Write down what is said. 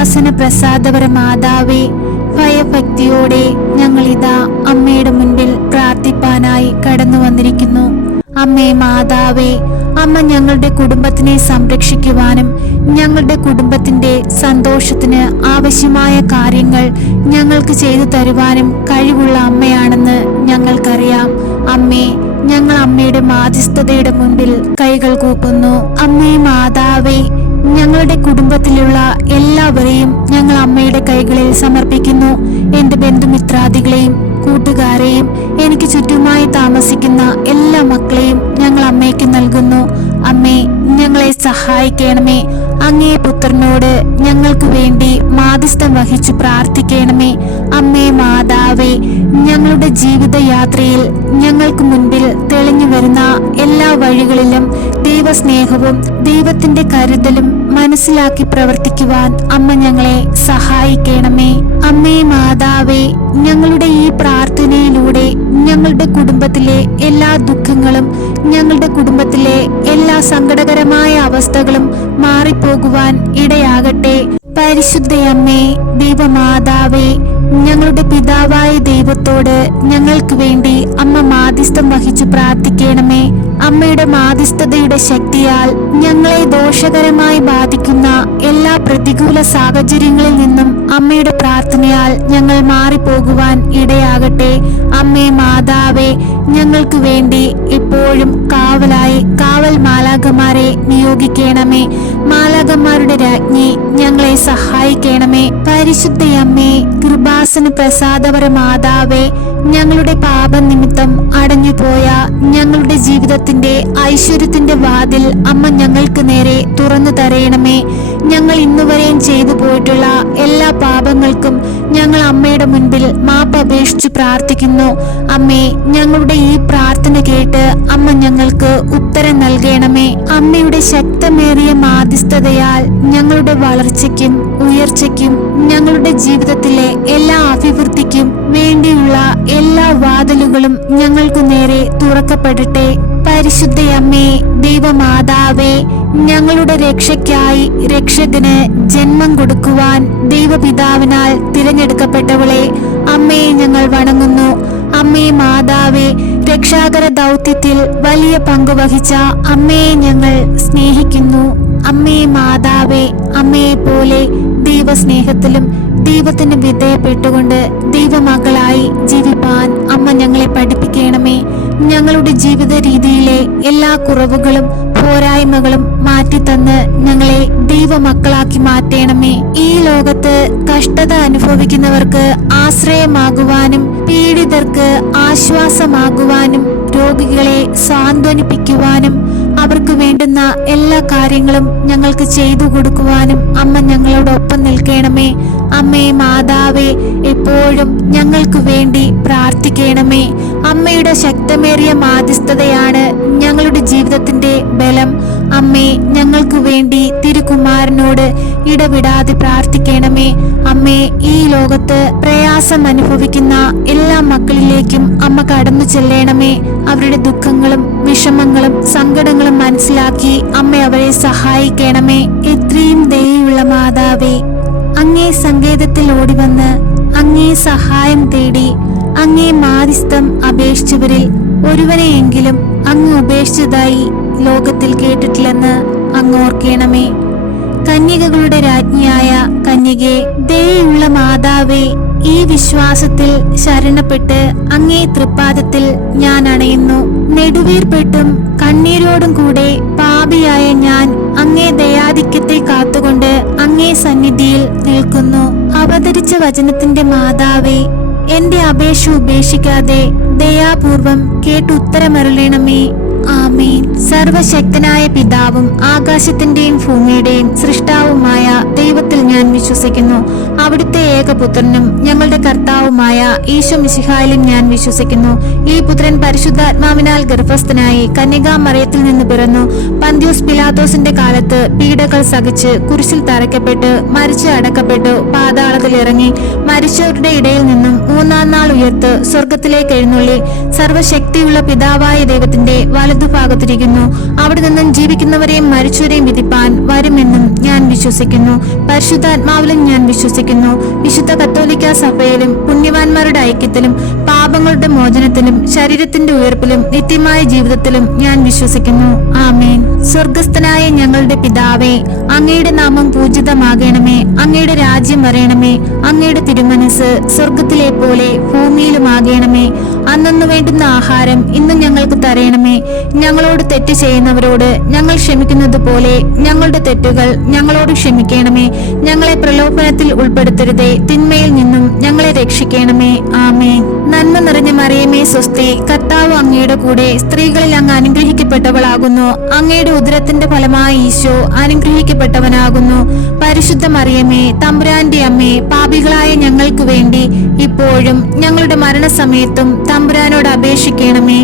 കൃപാസന പ്രസാദപര മാതാവേ, ഭയഭക്തിയോടെ ഞങ്ങളിതാ അമ്മയുടെ മുൻപിൽ പ്രാർത്ഥിപ്പാനായി കടന്നു വന്നിരിക്കുന്നു. അമ്മേ മാതാവേ, അമ്മ ഞങ്ങളുടെ കുടുംബത്തിനെ സംരക്ഷിക്കുവാനും ഞങ്ങളുടെ കുടുംബത്തിന്റെ സന്തോഷത്തിന് ആവശ്യമായ കാര്യങ്ങൾ ഞങ്ങൾക്ക് ചെയ്തു തരുവാനും കഴിവുള്ള അമ്മയാണെന്ന് ഞങ്ങൾക്കറിയാം. അമ്മേ, ഞങ്ങൾ അമ്മയുടെ മാധ്യസ്ഥതയുടെ മുൻപിൽ കൈകൾ കൂപ്പുന്നു. അമ്മേ മാതാവേ, ഞങ്ങളുടെ കുടുംബത്തിലുള്ള എല്ലാവരെയും ഞങ്ങൾ അമ്മയുടെ കൈകളിൽ സമർപ്പിക്കുന്നു. എന്റെ ബന്ധുമിത്രാദികളെയും കൂട്ടുകാരെയും എനിക്ക് ചുറ്റുമായി താമസിക്കുന്ന എല്ലാ മക്കളെയും ഞങ്ങൾ അമ്മയ്ക്ക് നൽകുന്നു. അമ്മേ, ഞങ്ങളെ സഹായിക്കണമേ. അങ്ങേ പുത്രനോട് ഞങ്ങൾക്ക് വേണ്ടി മാധ്യസ്ഥം വഹിച്ചു പ്രാർത്ഥിക്കണമേ. അമ്മേ മാതാവേ, ഞങ്ങളുടെ ജീവിതയാത്രയിൽ ഞങ്ങൾക്ക് മുൻപിൽ തെളിഞ്ഞു വരുന്ന എല്ലാ വഴികളിലും ദൈവസ്നേഹവും ദൈവത്തിന്റെ കരുതലും മനസ്സിലാക്കി പ്രവർത്തിക്കുവാൻ അമ്മ ഞങ്ങളെ സഹായിക്കണമേ. അമ്മേ മാതാവേ, ഞങ്ങളുടെ ഈ പ്രാർത്ഥനയിലൂടെ ഞങ്ങളുടെ കുടുംബത്തിലെ എല്ലാ ദുഃഖങ്ങളും ഞങ്ങളുടെ കുടുംബത്തിലെ എല്ലാ സങ്കടകരമായ അവസ്ഥകളും മാറിപ്പോകുവാൻ ഇടയാകട്ടെ. പരിശുദ്ധയമ്മേ, ദൈവമാതാവേ, ഞങ്ങളുടെ പിതാവായ ദൈവത്തോട് ഞങ്ങൾക്ക് വേണ്ടി അമ്മ മാധ്യസ്ഥം വഹിച്ചു പ്രാർത്ഥിക്കണമേ. അമ്മയുടെ മാധ്യസ്ഥതയുടെ ശക്തിയാൽ ഞങ്ങളെ ദോഷകരമായി ബാധിക്കുന്ന എല്ലാ പ്രതികൂല സാഹചര്യങ്ങളിൽ നിന്നും അമ്മയുടെ പ്രാർത്ഥനയാൽ ഞങ്ങൾ മാറിപ്പോകുവാൻ ഇടയാകട്ടെ. അമ്മേ മാതാവേ, ഞങ്ങൾക്ക് വേണ്ടി എപ്പോഴും കാവലായി കാവൽ മാലാഖമാരെ നിയോഗിക്കണമേ. മാലാഖമാരുടെ രാജ്ഞി, ഞങ്ങളെ സഹായിക്കണമേ. പരിശുദ്ധയമ്മേ, കൃപാസന പ്രസാദപര മാതാവേ, ഞങ്ങളുടെ പാപനിമിത്തം അടഞ്ഞുപോയ ഞങ്ങളുടെ ജീവിതത്തിന്റെ ഐശ്വര്യത്തിന്റെ വാതിൽ അമ്മ ഞങ്ങൾക്ക് നേരെ തുറന്നു തരയണമേ. ഞങ്ങൾ ഇന്നുവരെയും ചെയ്തു പോയിട്ടുള്ള എല്ലാ പാപങ്ങൾക്കും ഞങ്ങൾ അമ്മയുടെ മുൻപിൽ മാപ്പ് അപേക്ഷിച്ചു പ്രാർത്ഥിക്കുന്നു. അമ്മേ, ഞങ്ങളുടെ ഈ പ്രാർത്ഥന കേട്ട് അമ്മ ഞങ്ങൾക്ക് ഉത്തരം നൽകണമേ. അമ്മയുടെ ശക്തമേറിയ മാധ്യസ്ഥതയാൽ ഞങ്ങളുടെ വളർച്ചയ്ക്കും ഉയർച്ചയ്ക്കും ഞങ്ങളുടെ ജീവിതത്തിലെ എല്ലാ അഭിവൃദ്ധിക്കും വേണ്ടിയുള്ള എല്ലാ വാതിലുകളും ഞങ്ങൾക്കു നേരെ തുറക്കപ്പെടട്ടെ. പരിശുദ്ധയമ്മേ, ദൈവമാതാവേ, ഞങ്ങളുടെ രക്ഷയ്ക്കായി രക്ഷകന് ജന്മം കൊടുക്കുവാൻ ദൈവപിതാവിനാൽ തിരഞ്ഞെടുക്കപ്പെട്ടവളെ, അമ്മയെ ഞങ്ങൾ വണങ്ങുന്നു. അമ്മേ മാതാവേ, രക്ഷാകര ദൗത്യത്തിൽ വലിയ പങ്കുവഹിച്ച അമ്മയെ ഞങ്ങൾ സ്നേഹിക്കുന്നു. അമ്മേ മാതാവേ, അമ്മയെ പോലെ ദൈവസ്നേഹത്തിലും ദൈവത്തിന് വിധേയപ്പെട്ടുകൊണ്ട് ദൈവമകളായി ജീവിപ്പാൻ അമ്മ ഞങ്ങളെ പഠിപ്പിക്കണമേ. ഞങ്ങളുടെ ജീവിത രീതിയിലെ എല്ലാ കുറവുകളും പോരായ്മകളും മാറ്റിത്തന്ന് ഞങ്ങളെ ദൈവമക്കളാക്കി മാറ്റണമേ. ഈ ലോകത്ത് കഷ്ടത അനുഭവിക്കുന്നവർക്ക് ആശ്രയമാകുവാനും പീഡിതർക്ക് ആശ്വാസമാകുവാനും രോഗികളെ സാന്ത്വനിപ്പിക്കുവാനും അവർക്ക് വേണ്ടുന്ന എല്ലാ കാര്യങ്ങളും ഞങ്ങൾക്ക് ചെയ്തു കൊടുക്കുവാനും അമ്മ ഞങ്ങളോടൊപ്പം നിൽക്കണമേ. അമ്മേ മാതാവേ, എപ്പോഴും ഞങ്ങൾക്ക് വേണ്ടി പ്രാർത്ഥിക്കണമേ. അമ്മയുടെ ശക്തമേറിയ മാധ്യസ്ഥതയാണ് ഞങ്ങളുടെ ജീവിതത്തിന്റെ ബലം. അമ്മേ, ഞങ്ങൾക്ക് വേണ്ടി തിരുകുമാരനോട് ഇടവിടാതെ പ്രാർത്ഥിക്കണമേ. അമ്മേ, ഈ ലോകത്ത് പ്രയാസം അനുഭവിക്കുന്ന എല്ലാ മക്കളിലേക്കും അമ്മ കടന്നു ചെല്ലണമേ. അവരുടെ ദുഃഖങ്ങളും വിഷമങ്ങളും സങ്കടങ്ങളും മനസ്സിലാക്കി അമ്മ അവരെ സഹായിക്കണമേ. എത്രയും ദയയുള്ള മാതാവേ, അങ്ങേ സങ്കേതത്തിൽ ഓടിവന്ന് അങ്ങേ സഹായം തേടി അങ്ങേ മാധ്യസ്ഥം അപേക്ഷിച്ചവരിൽ ഒരുവനെയെങ്കിലും അങ്ങ് ഉപേക്ഷിച്ചതായി ലോകത്തിൽ കേട്ടിട്ടില്ലെന്ന് അങ്ങ് ഓർക്കണമേ. കന്യകകളുടെ രാജ്ഞിയായ കന്യകേ, ദയയുള്ള മാതാവേ, ഈ വിശ്വാസത്തിൽ ശരണപ്പെട്ട് അങ്ങേ തൃപ്പാദത്തിൽ ഞാൻ അണയുന്നു. നെടുവീർപ്പെട്ടും കണ്ണീരോടും കൂടെ പാപിയായ ഞാൻ അങ്ങേ ദയാധിക്യത്തെ കാത്തുകൊണ്ട് അങ്ങേ സന്നിധിയിൽ നിൽക്കുന്നു. അവതരിച്ച വചനത്തിന്റെ മാതാവേ, എന്റെ അപേക്ഷ ഉപേക്ഷിക്കാതെ ദയാപൂർവം കേട്ടുത്തരമരുളണമേ. ആമേൻ. സർവശക്തനായ പിതാവും ആകാശത്തിന്റെയും ഭൂമിയുടെയും സൃഷ്ടാവുമായ ദൈവത്തിൽ ഞാൻ വിശ്വസിക്കുന്നു. അവിടുത്തെ ഏകപുത്രനും ഞങ്ങളുടെ കർത്താവുമായ ഈശോ മിശിഹായിലും ഞാൻ വിശ്വസിക്കുന്നു. ഈ പുത്രൻ പരിശുദ്ധാത്മാവിനാൽ ഗർഭസ്ഥനായി കന്യകാമറിയത്തിൽ നിന്ന് പിറന്നു. പന്ത്യോസ് പിലാത്തോസിന്റെ കാലത്ത് പീഡകൾ സഹിച്ച് കുരിശിൽ തറയ്ക്കപ്പെട്ട് മരിച്ച് അടക്കപ്പെട്ടു പാതാളത്തിൽ ഇറങ്ങി മരിച്ചവരുടെ ഇടയിൽ നിന്നും മൂന്നാം നാൾ ഉയർത്ത് സ്വർഗത്തിലേക്ക് എഴുന്നള്ളി സർവശക്തിയുള്ള പിതാവായ ദൈവത്തിന്റെ വലതുഭാഗത്തിരിക്കുന്നു. അവിടെ നിന്നും ജീവിക്കുന്നവരെയും മരിച്ചവരെയും വിധിപ്പാൻ വരുമെന്നും ഞാൻ വിശ്വസിക്കുന്നു. പരിശുദ്ധാത്മാവിലും ഞാൻ വിശ്വസിക്കുന്നു. വിശുദ്ധ കത്തോലിക്ക സഭയിലും പുണ്യവാന്മാരുടെ ഐക്യത്തിലും പാപങ്ങളുടെ മോചനത്തിലും ശരീരത്തിന്റെ ഉയർപ്പിലും നിത്യമായ ജീവിതത്തിലും ഞാൻ വിശ്വസിക്കുന്നു. ആമേൻ. സ്വർഗസ്ഥനായ ഞങ്ങളുടെ പിതാവേ, അങ്ങയുടെ നാമം പൂജിതമാകണമേ. അങ്ങയുടെ രാജ്യം വരയണമേ. അങ്ങയുടെ തിരുമനസ് സ്വർഗത്തിലെ പോലെ ഭൂമിയിലുമാകണമേ. അന്നന്നു വേണ്ടുന്ന ആഹാരം ഇന്ന് ഞങ്ങൾക്ക് തരയണമേ. ഞങ്ങളോട് തെറ്റ് ചെയ്യുന്നവരോട് ഞങ്ങൾ ക്ഷമിക്കുന്നത് പോലെ ഞങ്ങളുടെ തെറ്റുകൾ ഞങ്ങളോട് ക്ഷമിക്കണമേ. ഞങ്ങളെ പ്രലോഭനത്തിൽ ഉൾപ്പെടുത്തരുതേ, തിന്മയിൽ നിന്നും ഞങ്ങളെ രക്ഷിക്കണമേ. ആമേൻ. നന്മ നിറഞ്ഞ മറിയമേ സ്വസ്തി, കർത്താവ് അങ്ങയുടെ കൂടെ സ്ത്രീകളിൽ അങ്ങ് അനുഗ്രഹിക്കപ്പെട്ടവളാകുന്നു. അങ്ങയുടെ ഉദരത്തിന്റെ ഫലമായി ഈശോ അനുഗ്രഹിക്കപ്പെട്ടവനാകുന്നു. പരിശുദ്ധ മറിയമേ, തമ്പുരാന്റെ അമ്മേ, പാപികളായ ഞങ്ങൾക്ക് വേണ്ടി ഇപ്പോഴും ഞങ്ങളുടെ മരണസമയത്തും തമ്പുരാനോട് അപേക്ഷിക്കണമേ.